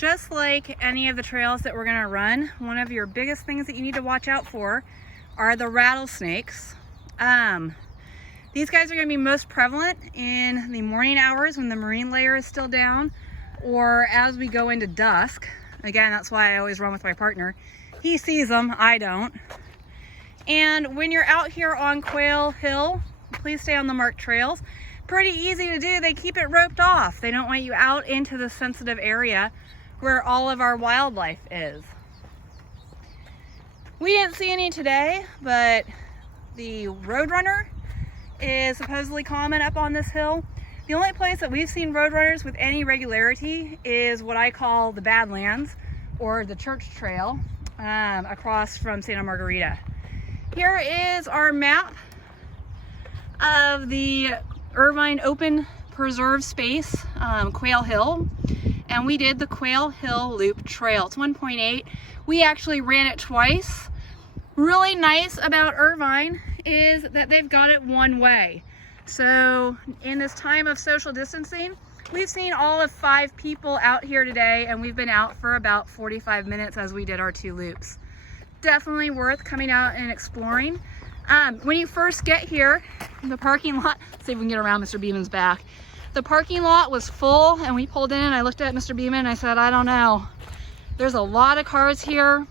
Just like any of the trails that we're gonna run, one of your biggest things that you need to watch out for are the rattlesnakes. These guys are gonna be most prevalent in the morning hours when the marine layer is still down, or as we go into dusk. Again, that's why I always run with my partner. He sees them, I don't. And when you're out here on Quail Hill, please stay on the marked trails. Pretty easy to do. They keep it roped off. They don't want you out into the sensitive area where all of our wildlife is. We didn't see any today, but the roadrunner is supposedly common up on this hill. The only place that we've seen roadrunners with any regularity is what I call the Badlands, or the Church Trail, across from Santa Margarita. Here is our map of the Irvine Open Preserve Space, Quail Hill, and we did the Quail Hill Loop Trail. It's 1.8. We actually ran it twice. Really nice about Irvine is that they've got it one way. So in this time of social distancing, we've seen all of 5 people out here today, and we've been out for about 45 minutes as we did our 2 loops. Definitely worth coming out and exploring. When you first get here, the parking lot, let's see if we can get around Mr. Beeman's back. The parking lot was full, and we pulled in and I looked at Mr. Beeman and I said, I don't know. There's a lot of cars here.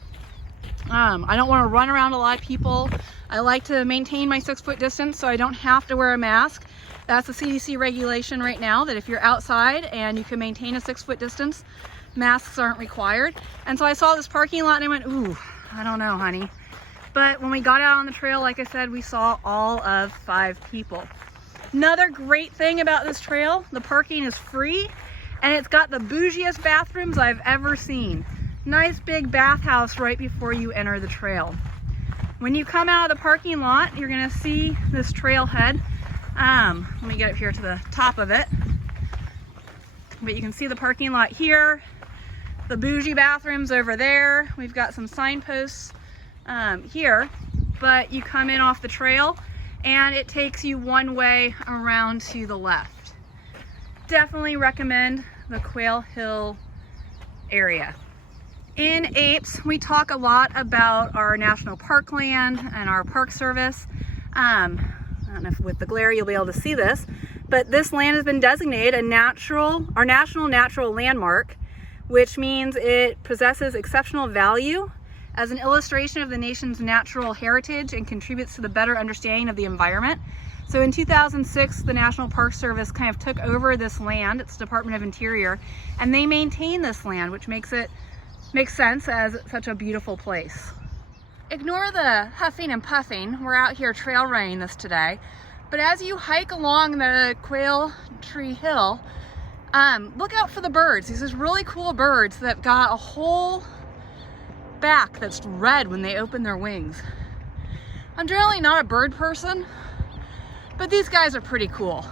I don't want to run around a lot of people. I like to maintain my 6-foot distance so I don't have to wear a mask. That's a CDC regulation right now, that if you're outside and you can maintain a 6-foot distance, masks aren't required. And so I saw this parking lot and I went, ooh, I don't know, honey. But when we got out on the trail, like I said, we saw all of 5 people. Another great thing about this trail, the parking is free, and it's got the bougiest bathrooms I've ever seen. Nice big bathhouse right before you enter the trail. When you come out of the parking lot, you're gonna see this trailhead. Let me get up here to the top of it. But you can see the parking lot here, the bougie bathrooms over there. We've got some signposts here, but you come in off the trail and it takes you one way around to the left. Definitely recommend the Quail Hill area. In APES, we talk a lot about our national park land and our park service. I don't know if with the glare you'll be able to see this, but this land has been designated our national natural landmark, which means it possesses exceptional value as an illustration of the nation's natural heritage and contributes to the better understanding of the environment. So in 2006, the National Park Service kind of took over this land, it's Department of Interior, and they maintain this land, which makes sense as such a beautiful place. Ignore the huffing and puffing. We're out here trail running this today. But as you hike along the Quail Tree Hill, look out for the birds. These are really cool birds that got a whole back that's red when they open their wings. I'm generally not a bird person, but these guys are pretty cool.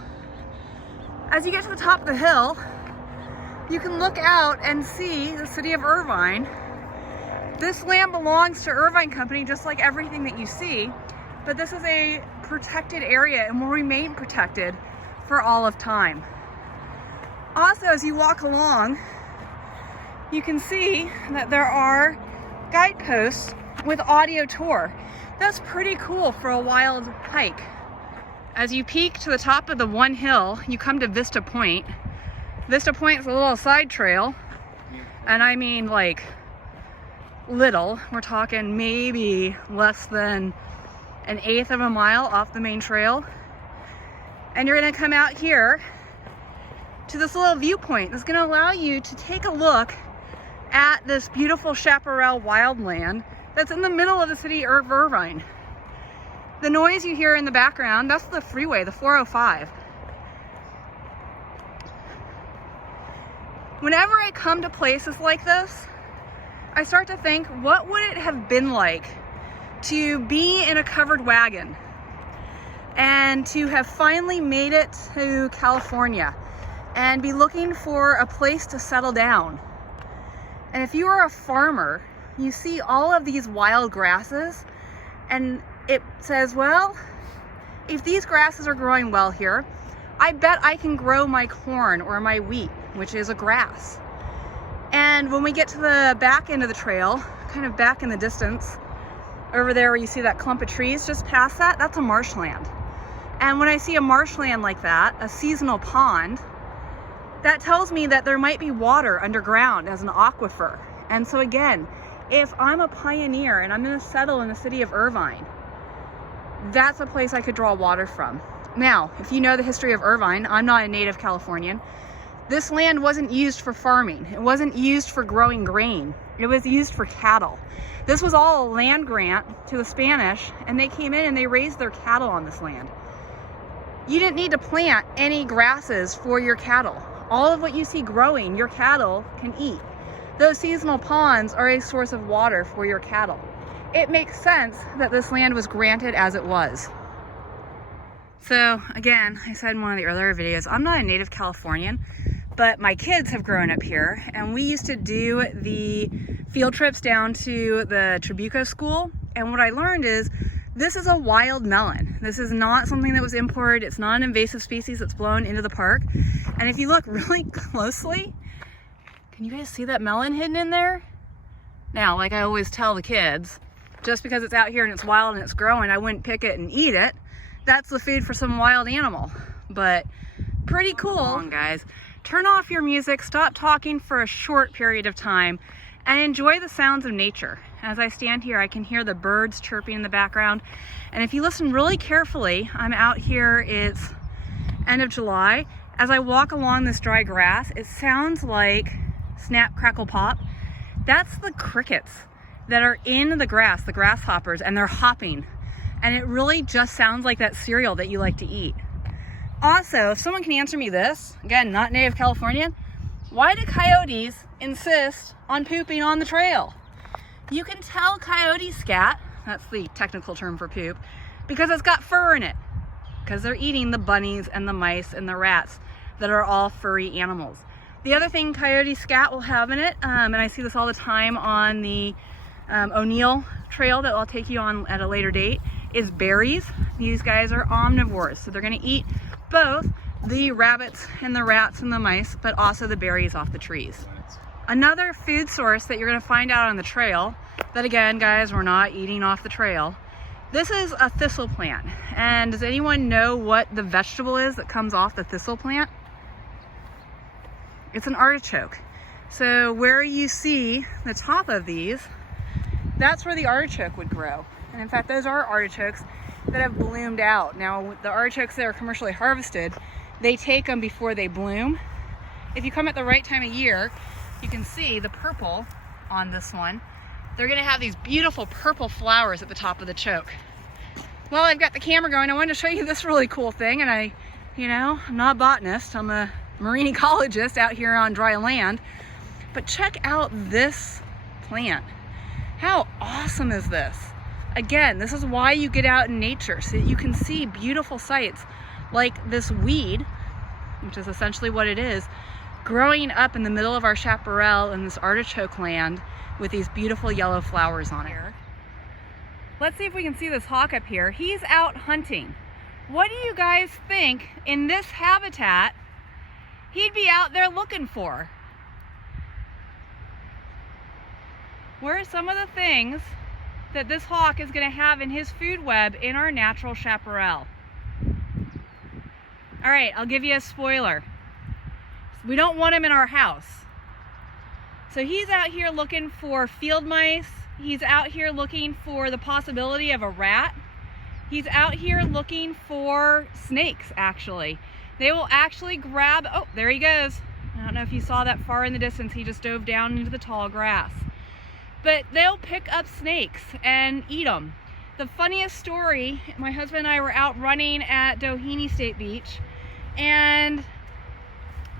As you get to the top of the hill, you can look out and see the city of Irvine. This land belongs to Irvine Company, just like everything that you see, but this is a protected area and will remain protected for all of time. Also, as you walk along, you can see that there are guideposts with audio tour. That's pretty cool for a wild hike. As you peak to the top of the one hill, you come to Vista Point. Vista Point is a little side trail, and I mean like little. We're talking maybe less than 1/8 of a mile off the main trail. And you're gonna come out here to this little viewpoint that's gonna allow you to take a look at this beautiful chaparral wildland that's in the middle of the city of Irvine. The noise you hear in the background, that's the freeway, the 405. Whenever I come to places like this, I start to think, what would it have been like to be in a covered wagon and to have finally made it to California and be looking for a place to settle down? And if you are a farmer, you see all of these wild grasses and it says, well, if these grasses are growing well here, I bet I can grow my corn or my wheat, which is a grass. And And when we get to the back end of the trail, kind of back in the distance, over there where you see that clump of trees just past that, that's a marshland. And when I see a marshland like that, a seasonal pond, that tells me that there might be water underground as an aquifer. And so again, if I'm a pioneer and I'm gonna settle in the city of Irvine, that's a place I could draw water from. Now, if you know the history of Irvine, I'm not a native Californian, this land wasn't used for farming. It wasn't used for growing grain. It was used for cattle. This was all a land grant to the Spanish, and they came in and they raised their cattle on this land. You didn't need to plant any grasses for your cattle. All of what you see growing, your cattle can eat. Those seasonal ponds are a source of water for your cattle. It makes sense that this land was granted as it was. So again, I said in one of the earlier videos, I'm not a native Californian, but my kids have grown up here, and we used to do the field trips down to the Trabuco school. And what I learned is this is a wild melon. This is not something that was imported. It's not an invasive species that's blown into the park. And if you look really closely, can you guys see that melon hidden in there? Now, like I always tell the kids, just because it's out here and it's wild and it's growing, I wouldn't pick it and eat it. That's the food for some wild animal. But pretty cool. Come on, guys. Turn off your music, stop talking for a short period of time, and enjoy the sounds of nature. As I stand here, I can hear the birds chirping in the background. And if you listen really carefully, I'm out here, it's end of July. As I walk along this dry grass, it sounds like snap, crackle, pop. That's the crickets that are in the grass, the grasshoppers, and they're hopping. And it really just sounds like that cereal that you like to eat. Also, if someone can answer me this, again, not native Californian, why do coyotes insist on pooping on the trail? You can tell coyote scat, that's the technical term for poop, because it's got fur in it. Because they're eating the bunnies and the mice and the rats that are all furry animals. The other thing coyote scat will have in it, and I see this all the time on the O'Neill trail that I'll take you on at a later date, is berries. These guys are omnivores, so they're gonna eat both the rabbits and the rats and the mice, but also the berries off the trees. Another food source that you're gonna find out on the trail, that again, guys, we're not eating off the trail. This is a thistle plant. And does anyone know what the vegetable is that comes off the thistle plant? It's an artichoke. So where you see the top of these, that's where the artichoke would grow. And in fact, those are artichokes that have bloomed out. Now, the artichokes that are commercially harvested, they take them before they bloom. If you come at the right time of year, you can see the purple on this one. They're gonna have these beautiful purple flowers at the top of the choke. Well, I've got the camera going. I wanted to show you this really cool thing, and I'm not a botanist, I'm a marine ecologist out here on dry land. But check out this plant. How awesome is this? Again, this is why you get out in nature, so that you can see beautiful sights like this weed, which is essentially what it is, growing up in the middle of our chaparral in this artichoke land with these beautiful yellow flowers on it. Let's see if we can see this hawk up here. He's out hunting. What do you guys think in this habitat he'd be out there looking for? What are some of the things that this hawk is going to have in his food web in our natural chaparral? All right, I'll give you a spoiler. We don't want him in our house. So he's out here looking for field mice. He's out here looking for the possibility of a rat. He's out here looking for snakes, actually. They will actually grab, oh, there he goes. I don't know if you saw that far in the distance. He just dove down into the tall grass. But they'll pick up snakes and eat them. The funniest story, my husband and I were out running at Doheny State Beach, and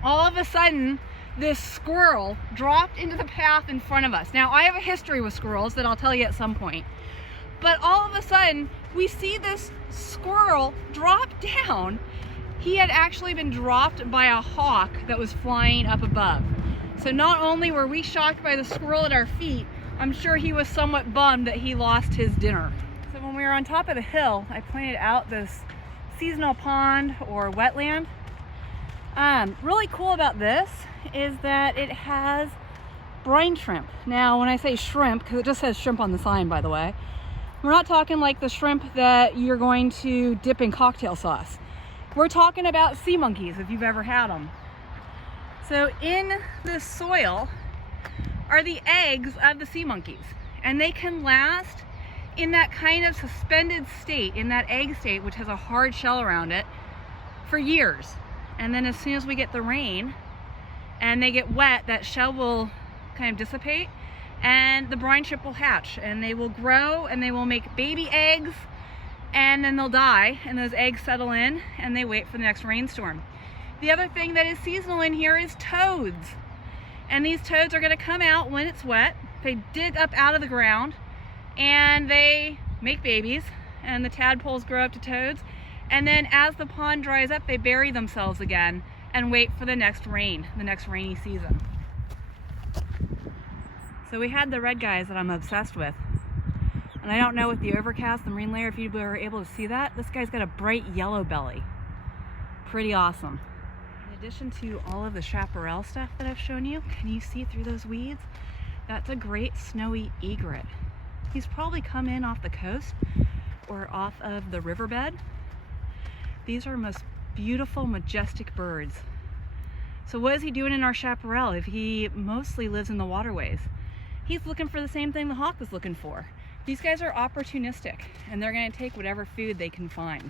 all of a sudden, this squirrel dropped into the path in front of us. Now, I have a history with squirrels that I'll tell you at some point. But all of a sudden, we see this squirrel drop down. He had actually been dropped by a hawk that was flying up above. So not only were we shocked by the squirrel at our feet, I'm sure he was somewhat bummed that he lost his dinner. So when we were on top of the hill, I pointed out this seasonal pond or wetland. Really cool about this is that it has brine shrimp. Now, when I say shrimp, because it just says shrimp on the sign, by the way, we're not talking like the shrimp that you're going to dip in cocktail sauce. We're talking about sea monkeys, if you've ever had them. So in this soil are the eggs of the sea monkeys, and they can last in that kind of suspended state, in that egg state, which has a hard shell around it, for years. And then as soon as we get the rain and they get wet, that shell will kind of dissipate and the brine shrimp will hatch, and they will grow and they will make baby eggs, and then they'll die, and those eggs settle in and they wait for the next rainstorm. The other thing that is seasonal in here is toads. And these toads are going to come out when it's wet. They dig up out of the ground and they make babies, and the tadpoles grow up to toads. And then as the pond dries up, they bury themselves again and wait for the next rain, the next rainy season. So we had the red guys that I'm obsessed with. And I don't know with the overcast, the marine layer, if you were able to see that. This guy's got a bright yellow belly. Pretty awesome. In addition to all of the chaparral stuff that I've shown you, can you see through those weeds? That's a great snowy egret. He's probably come in off the coast or off of the riverbed. These are most beautiful, majestic birds. So what is he doing in our chaparral if he mostly lives in the waterways? He's looking for the same thing the hawk was looking for. These guys are opportunistic, and they're going to take whatever food they can find.